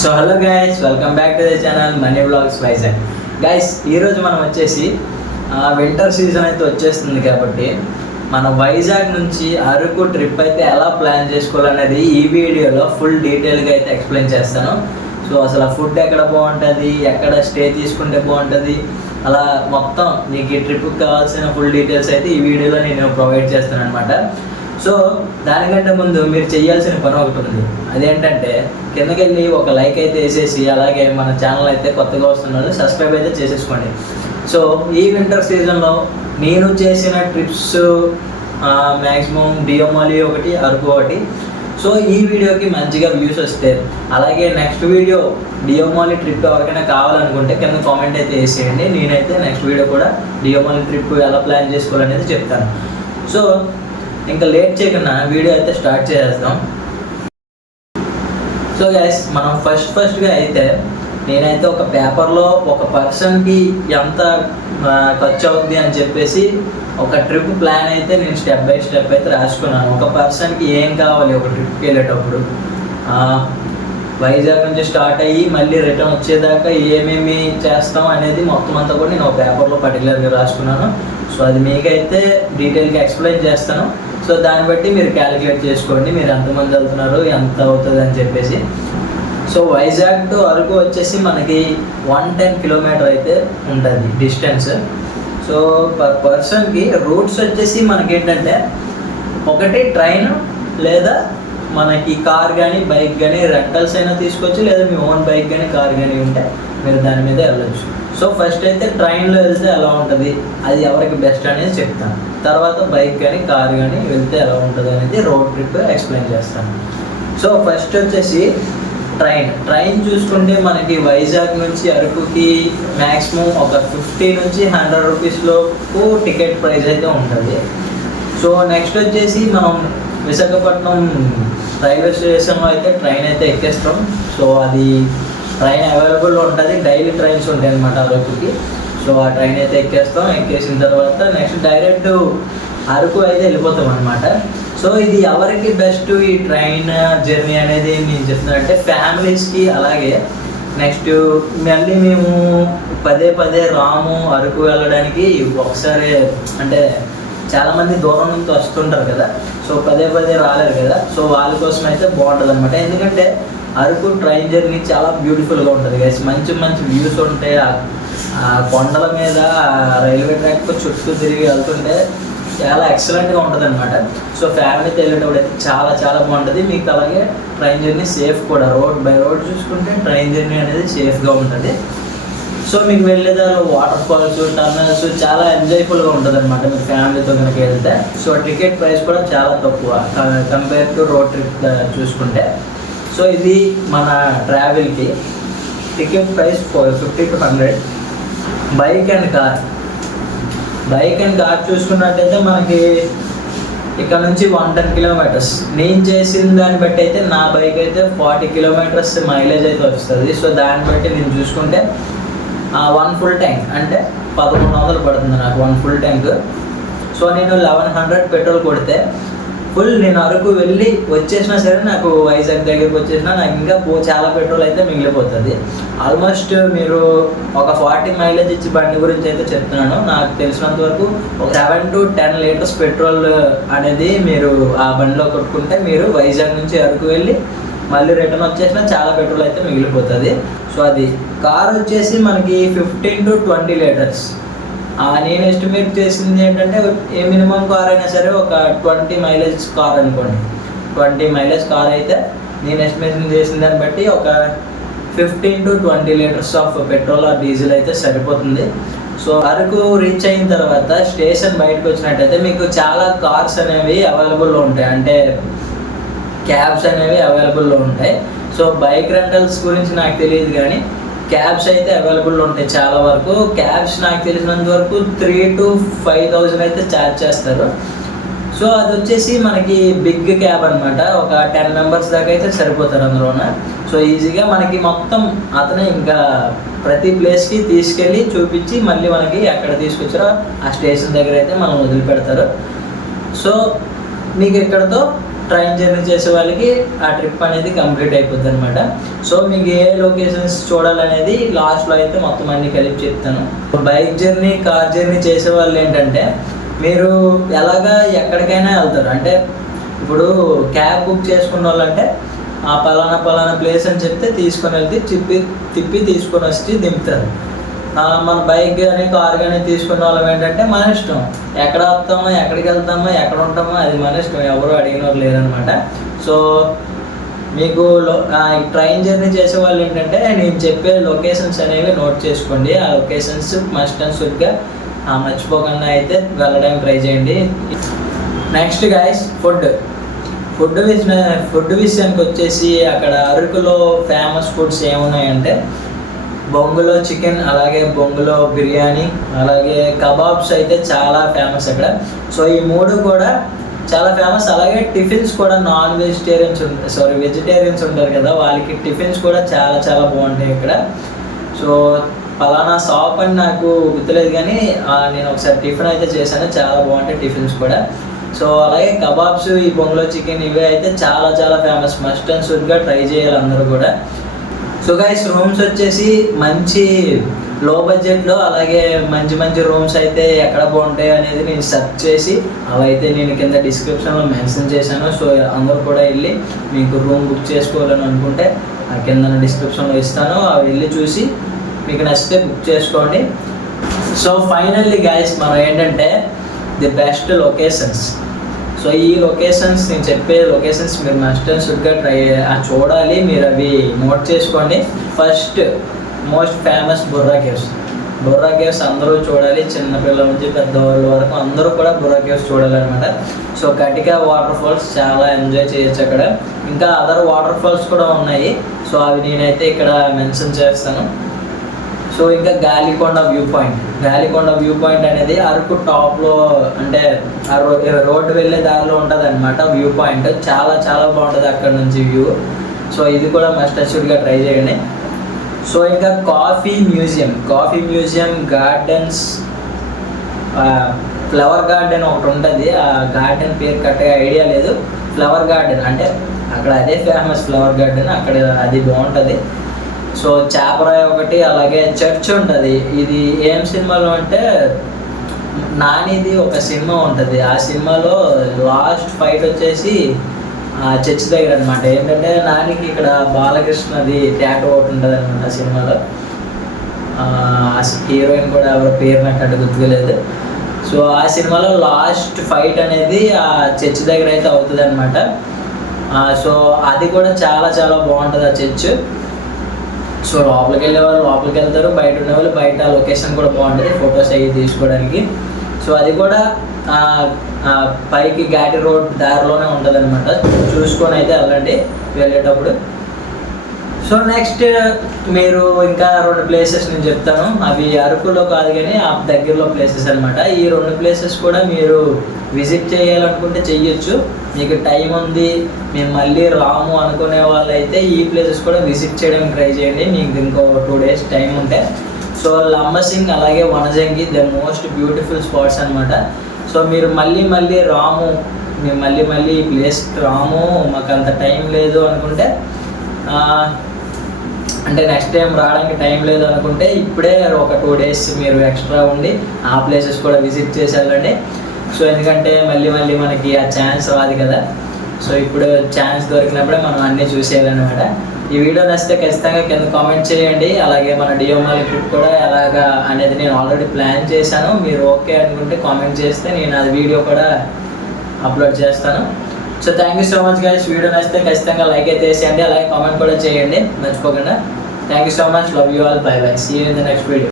So hello guys, welcome back to the channel money vlogs Vizag. Guys, ఈరోజు మనం వచ్చేసి winter season అయితే వచ్చేస్తుంది కాబట్టి మన వైజాగ్ నుంచి అరకు ట్రిప్ అయితే ఎలా ప్లాన్ చేసుకోవాలనేది ఈ వీడియోలో ఫుల్ డీటెయిల్గా అయితే ఎక్స్ప్లెయిన్ చేస్తాను. సో అసలు ఫుడ్ ఎక్కడ బాగుంటుంది, ఎక్కడ స్టే తీసుకుంటే బాగుంటుంది, అలా మొత్తం మీకు ఈ ట్రిప్కి కావాల్సిన ఫుల్ డీటెయిల్స్ అయితే ఈ వీడియోలో నేను ప్రొవైడ్ చేస్తాను అనమాట. సో దానికంటే ముందు మీరు చేయాల్సిన పని ఒకటి ఉంది. అదేంటంటే కిందకి వెళ్ళి ఒక లైక్ అయితే వేసేసి, అలాగే మన ఛానల్ అయితే కొత్తగా వస్తున్నారు సబ్స్క్రైబ్ అయితే చేసేసుకోండి. సో ఈ వింటర్ సీజన్లో నేను చేసిన ట్రిప్స్ మ్యాక్సిమం డియోమాలి ఒకటి, అరకు ఒకటి. సో ఈ వీడియోకి మంచిగా వ్యూస్ వస్తే, అలాగే నెక్స్ట్ వీడియో డియోమాలి ట్రిప్ ఎవరికైనా కావాలనుకుంటే కింద కామెంట్ అయితే వేసేయండి. నేనైతే నెక్స్ట్ వీడియో కూడా డియోమాలి ట్రిప్ ఎలా ప్లాన్ చేసుకోవాలనేది చెప్తాను. సో ఇంకా లేట్ చేయకుండా వీడియో అయితే స్టార్ట్ చేసేద్దాం. సో గైస్, మనం ఫస్ట్గా అయితే నేనైతే ఒక పేపర్లో ఒక పర్సన్కి ఎంత ఖర్చు అవుద్ది అని చెప్పేసి ఒక ట్రిప్ ప్లాన్ అయితే నేను స్టెప్ బై స్టెప్ అయితే రాసుకున్నాను. ఒక పర్సన్కి ఏం కావాలి ఒక ట్రిప్కి వెళ్ళేటప్పుడు, వైజాగ్ నుంచి స్టార్ట్ అయ్యి మళ్ళీ రిటర్న్ వచ్చేదాకా ఏమేమి చేస్తాం అనేది మొత్తం అంతా కూడా నేను ఒక పేపర్లో పర్టికులర్గా రాసుకున్నాను. సో అది మీకైతే డీటెయిల్గా ఎక్స్ప్లెయిన్ చేస్తాను. సో దాన్ని బట్టి మీరు క్యాలిక్యులేట్ చేసుకోండి, మీరు ఎంతమంది వెళ్తున్నారు, ఎంత అవుతుంది అని చెప్పేసి. సో వైజాగ్ టు అరకు వచ్చేసి మనకి 110 కిలోమీటర్ అయితే ఉంటుంది డిస్టెన్స్. సో పర్ పర్సన్కి రూట్స్ వచ్చేసి మనకి ఏంటంటే, ఒకటి ట్రైన్ లేదా మనకి కార్ కానీ బైక్ కానీ రెంటల్స్ అయినా తీసుకోవచ్చు, లేదా మీ ఓన్ బైక్ కానీ కార్ కానీ ఉంటే మీరు దాని మీద వెళ్ళొచ్చు. సో ఫస్ట్ అయితే ట్రైన్లో వెళ్తే ఎలా ఉంటుంది, అది ఎవరికి బెస్ట్ అనేది చెప్తాను. తర్వాత బైక్ కానీ కార్ కానీ వెళ్తే ఎలా ఉంటుంది అనేది రోడ్ ట్రిప్ ఎక్స్ప్లెయిన్ చేస్తాను. సో ఫస్ట్ వచ్చేసి ట్రైన్ చూసుకుంటే మనకి వైజాగ్ నుంచి అరకుకి మ్యాక్సిమం ఒక 50 నుంచి 100 రూపీస్లోపు టికెట్ ప్రైస్ అయితే ఉంటుంది. సో నెక్స్ట్ వచ్చేసి మనం విశాఖపట్నం రైల్వే స్టేషన్లో అయితే ట్రైన్ అయితే ఎక్కేస్తాం. సో అది ట్రైన్ అవైలబుల్ ఉంటుంది, డైలీ ట్రైన్స్ ఉంటాయి అన్నమాట అరకుకి. సో ఆ ట్రైన్ అయితే ఎక్కేసిన తర్వాత నెక్స్ట్ డైరెక్ట్ అరకు అయితే వెళ్ళిపోతాం అనమాట. సో ఇది ఎవరికి బెస్ట్ ఈ ట్రైన్ జర్నీ అనేది నేను చెప్తున్నానంటే ఫ్యామిలీస్కి. అలాగే నెక్స్ట్ మళ్ళీ మేము పదే రాము అరకు వెళ్ళడానికి ఒకసారి, అంటే చాలామంది దూరం నుంచి వస్తుంటారు కదా, సో పదే రాలేరు కదా. సో వాళ్ళ కోసం అయితే బాగుంటుంది అనమాట. ఎందుకంటే అరకు ట్రైన్ జర్నీ చాలా బ్యూటిఫుల్గా ఉంటుంది గైస్. మంచి వ్యూస్ ఉంటాయి. ఆ కొండల మీద రైల్వే ట్రాక్ చుట్టూ తిరిగి వెళ్తుంటే చాలా ఎక్సలెంట్గా ఉంటుంది అనమాట. సో ఫ్యామిలీతో వెళ్ళేటప్పుడు అయితే చాలా బాగుంటుంది మీకు. అలాగే ట్రైన్ జర్నీ సేఫ్ కూడా, రోడ్ బై రోడ్ చూసుకుంటే ట్రైన్ జర్నీ అనేది సేఫ్గా ఉంటుంది. సో మీకు వెళ్ళేదాలో వాటర్ ఫాల్స్, టర్నల్స్ చాలా ఎంజాయ్ఫుల్గా ఉంటుంది అనమాట మీరు ఫ్యామిలీతో కనుక వెళ్తే. సో టికెట్ ప్రైస్ కూడా చాలా తక్కువ కంపేర్ టు రోడ్ ట్రిప్ చూసుకుంటే. సో ఇది మన ట్రావెల్కి ticket price 50 to 100. Bike and car చూసుకున్నట్టయితే మనకి ఇక్కడ నుంచి 110 కిలోమీటర్స్. నేను చేసిన దాన్ని బట్టి అయితే నా బైక్ అయితే 40 కిలోమీటర్స్ మైలేజ్ అయితే వస్తుంది. సో దాన్ని బట్టి నేను చూసుకుంటే 1 ఫుల్ ట్యాంక్ అంటే 1100 పడుతుంది నాకు 1 ఫుల్ ట్యాంక్. సో నేను 1100 పెట్రోల్ కొడితే ఫుల్ నేను అరకు వెళ్ళి వచ్చేసినా సరే, నాకు వైజాగ్ దగ్గరికి వచ్చేసినా నాకు ఇంకా చాలా పెట్రోల్ అయితే మిగిలిపోతుంది. ఆల్మోస్ట్ మీరు ఒక 40 మైలేజ్ ఇచ్చి బండి గురించి అయితే చెప్తున్నాను. నాకు తెలిసినంత వరకు ఒక 7 to 10 లీటర్స్ పెట్రోల్ అనేది మీరు ఆ బండిలో కొట్టుకుంటే మీరు వైజాగ్ నుంచి అరకు వెళ్ళి మళ్ళీ రిటర్న్ వచ్చేసినా చాలా పెట్రోల్ అయితే మిగిలిపోతుంది. సో అది కార్ వచ్చేసి మనకి 15 to 20 లీటర్స్. నేను ఎస్టిమేట్ చేసింది ఏంటంటే, ఏ మినిమం కార్ అయినా సరే ఒక 20 మైలేజ్ కార్ అనుకోండి. 20 మైలేజ్ కార్ అయితే నేను ఎస్టిమేషన్ చేసిన దాన్ని బట్టి ఒక 15 to 20 litres of petrol are diesel అయితే సరిపోతుంది. సో అరకు రీచ్ అయిన తర్వాత స్టేషన్ బయటకు వచ్చినట్టయితే మీకు చాలా కార్స్ అనేవి అవైలబుల్లో ఉంటాయి, అంటే క్యాబ్స్ అనేవి అవైలబుల్లో ఉంటాయి. సో బైక్ రెంటల్స్ గురించి నాకు తెలియదు, కానీ క్యాబ్స్ అయితే అవైలబుల్ ఉంటాయి చాలా వరకు. క్యాబ్స్ నాకు తెలిసినంత వరకు 3,000 to 5,000 అయితే ఛార్జ్ చేస్తారు. సో అది వచ్చేసి మనకి బిగ్ క్యాబ్ అనమాట. ఒక 10 మెంబర్స్ దాకా అయితే సరిపోతారు అందులోన. సో ఈజీగా మనకి మొత్తం అతనే ఇంకా ప్రతి ప్లేస్కి తీసుకెళ్ళి చూపించి మళ్ళీ మనకి ఎక్కడ తీసుకొచ్చారో ఆ స్టేషన్ దగ్గర అయితే మనం వదిలిపెడతారు. సో మీకు ఇక్కడతో ట్రైన్ జర్నీ చేసే వాళ్ళకి ఆ ట్రిప్ అనేది కంప్లీట్ అయిపోద్ది అనమాట. సో మీకు ఏ లొకేషన్స్ చూడాలనేది లాస్ట్లో అయితే మొత్తం అన్ని కలిపి చెప్తాను. బైక్ జర్నీ, కార్ జర్నీ చేసే వాళ్ళు ఏంటంటే మీరు ఎలాగా ఎక్కడికైనా వెళ్తారు. అంటే ఇప్పుడు క్యాబ్ బుక్ చేసుకున్న వాళ్ళంటే ఆ పలానా ప్లేస్ అని చెప్తే తీసుకొని వెళ్తే తిప్పి తీసుకొని వచ్చి దింపుతారు. మన బైక్ కానీ కార్ కానీ తీసుకున్న వాళ్ళం ఏంటంటే మన ఇష్టం, ఎక్కడ వస్తామో ఎక్కడికి వెళ్తామో ఎక్కడ ఉంటామో అది మన ఇష్టం, ఎవరు అడిగినవారు లేరనమాట. సో మీకు ట్రైన్ జర్నీ చేసే వాళ్ళు ఏంటంటే నేను చెప్పే లొకేషన్స్ అనేవి నోట్ చేసుకోండి. ఆ లొకేషన్స్ మస్ట్ అండ్ షుడ్గా మర్చిపోకుండా అయితే వెళ్ళడానికి ట్రై చేయండి. నెక్స్ట్ గైస్, ఫుడ్ విషయానికి వచ్చేసి అక్కడ అరకులో ఫేమస్ ఫుడ్స్ ఏమున్నాయంటే బొంగులో చికెన్, అలాగే బొంగులో బిర్యానీ, అలాగే కబాబ్స్ అయితే చాలా ఫేమస్ అక్కడ. సో ఈ మూడు కూడా చాలా ఫేమస్. అలాగే టిఫిన్స్ కూడా వెజిటేరియన్స్ ఉంటారు కదా, వాళ్ళకి టిఫిన్స్ కూడా చాలా చాలా బాగుంటాయి ఇక్కడ. సో పలానా షాప్ అని నాకు గుర్తులేదు కానీ నేను ఒకసారి టిఫిన్ అయితే చేశాను, చాలా బాగుంటాయి టిఫిన్స్ కూడా. సో అలాగే కబాబ్స్, ఈ బొంగులో చికెన్ ఇవి అయితే చాలా చాలా ఫేమస్, మస్ట్ అండ్ షుడ్గా ట్రై చేయాలి అందరూ కూడా. సో గైస్, రూమ్స్ వచ్చేసి మంచి లో బడ్జెట్లో, అలాగే మంచి రూమ్స్ అయితే ఎక్కడ బాగుంటాయి అనేది నేను సెర్చ్ చేసి అవైతే నేను కింద డిస్క్రిప్షన్లో మెన్షన్ చేశాను. సో అందరూ కూడా వెళ్ళి మీకు రూమ్ బుక్ చేసుకోవాలని అనుకుంటే ఆ కింద డిస్క్రిప్షన్లో ఇస్తాను, అవి వెళ్ళి చూసి మీకు నచ్చితే బుక్ చేసుకోండి. సో ఫైనల్లీ గైస్, మనం ఏంటంటే ది బెస్ట్ లొకేషన్స్. సో ఈ లొకేషన్స్, నేను చెప్పే లొకేషన్స్ మీరు మస్ట్ అండ్ షుడ్గా చూడాలి, మీరు అవి నోట్ చేసుకోండి. First most famous Borra caves అందరూ చూడాలి, చిన్నపిల్లల నుంచి పెద్దవాళ్ళ వరకు అందరూ కూడా బుర్రా కేవ్స్ చూడాలన్నమాట. సో కటికా వాటర్ ఫాల్స్ చాలా ఎంజాయ్ చేయొచ్చు అక్కడ. ఇంకా అదర్ వాటర్ ఫాల్స్ కూడా ఉన్నాయి, సో అవి నేనైతే ఇక్కడ మెన్షన్ చేస్తాను. సో ఇంకా గాలికొండ వ్యూ పాయింట్ అనేది అరకు టాప్లో, అంటే ఆ రోడ్డు వెళ్ళే దారిలో ఉంటుంది అనమాట వ్యూ పాయింట్. చాలా చాలా బాగుంటుంది అక్కడ నుంచి వ్యూ. సో ఇది కూడా మస్ట్ అష్యూర్డ్గా ట్రై చేయండి. సో ఇంకా coffee museum, gardens, flower garden ఒకటి ఉంటుంది. ఆ గార్డెన్ పేరు కరెక్ట్గా ఐడియా లేదు. ఫ్లవర్ గార్డెన్ అంటే అక్కడ అదే ఫేమస్ ఫ్లవర్ గార్డెన్, అక్కడ అది బాగుంటుంది. సో చాపరాయి ఒకటి, అలాగే చర్చ్ ఉంటుంది. ఇది ఏం సినిమాలో అంటే నానిది ఒక సినిమా ఉంటుంది, ఆ సినిమాలో లాస్ట్ ఫైట్ వచ్చేసి ఆ చర్చ్ దగ్గర అనమాట. ఏంటంటే నానికి ఇక్కడ బాలకృష్ణది ట్యాటూ ఒకటి ఉంటుంది అనమాట ఆ సినిమాలో. హీరోయిన్ కూడా ఎవరి పేరు నాకు అంటే గుర్తులేదు. సో ఆ సినిమాలో లాస్ట్ ఫైట్ అనేది ఆ చర్చ్ దగ్గర అయితే అవుతుంది అనమాట. సో అది కూడా చాలా చాలా బాగుంటుంది ఆ చర్చ్. సో లోపలికి వెళ్ళే వాళ్ళు లోపలికి వెళ్తారు, బయట ఉండేవాళ్ళు బయట. లొకేషన్ కూడా బాగుంటుంది ఫొటోస్ అవి తీసుకోవడానికి. సో అది కూడా పైకి ఘాటి రోడ్ దారిలోనే ఉంటుంది అనమాట, చూసుకొని అయితే వెళ్ళండి వెళ్ళేటప్పుడు. సో నెక్స్ట్ మీరు ఇంకా 2 ప్లేసెస్ నేను చెప్తాను, అవి అరకులో కాదు కానీ ఆ దగ్గరలో ప్లేసెస్ అనమాట. ఈ 2 ప్లేసెస్ కూడా మీరు విజిట్ చేయాలనుకుంటే చెయ్యొచ్చు, మీకు టైం ఉంది, మేము మళ్ళీ రాము అనుకునే వాళ్ళు అయితే ఈ ప్లేసెస్ కూడా విజిట్ చేయడానికి ట్రై చేయండి, మీకు ఇంకో 2 డేస్ టైం ఉంటే. సో లంబసింగ్ అలాగే Vanajangi the most beautiful spots అనమాట. సో మీరు మళ్ళీ రాము, మేము మళ్ళీ ఈ ప్లేస్కి రాము, మాకు అంత టైం లేదు అనుకుంటే, అంటే నెక్స్ట్ టైం రావడానికి టైం లేదు అనుకుంటే ఇప్పుడే ఒక 2 డేస్ మీరు ఎక్స్ట్రా ఉండి ఆ ప్లేసెస్ కూడా విజిట్ చేసి వెళ్ళండి. సో ఎందుకంటే మళ్ళీ మనకి ఆ ఛాన్స్ రాదు కదా. సో ఇప్పుడు ఛాన్స్ దొరికినప్పుడే మనం అన్నీ చూసేయాలన్నమాట. ఈ వీడియో నచ్చితే ఖచ్చితంగా కింద కామెంట్ చేయండి. అలాగే మన డియోమాల్ ట్రిప్ కూడా ఎలాగా అనేది నేను ఆల్రెడీ ప్లాన్ చేశాను, మీరు ఓకే అనుకుంటే కామెంట్ చేస్తే నేను అది వీడియో కూడా అప్లోడ్ చేస్తాను. So thank you so much guys. Video నచ్చితే ఖచ్చితంగా లైక్ అయితే వేసేయండి, అలాగే కామెంట్ కూడా చేయండి మర్చిపోకుండా. Thank you so much, love you all, bye bye, see you in the next video.